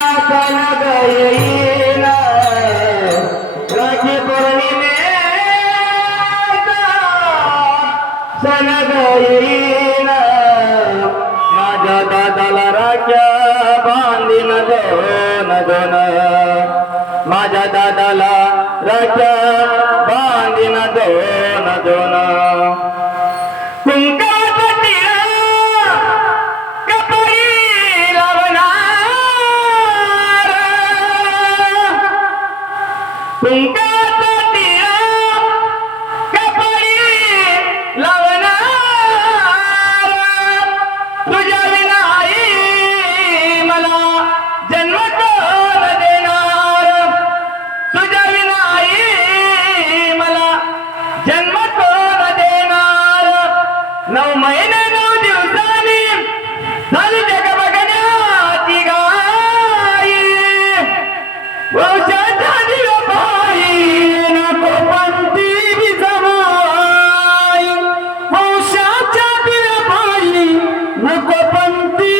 सण येईल राखी पौर्णिमेचा सण येईल माझ्या दादाला राख्या बांधीन दोन दोन माझ्या दादाला राख्या बांधीन दोन दोन कुंकाचा टिळा कपाळी लावणार तुझ्या विनाई मला जन्म कोण देणार तुझ्या विनाई मला जन्म कोण देणार 9 महिने 9 दिवसांनी झाली जग बघण्याची गाई वंशाच्या नको पंथी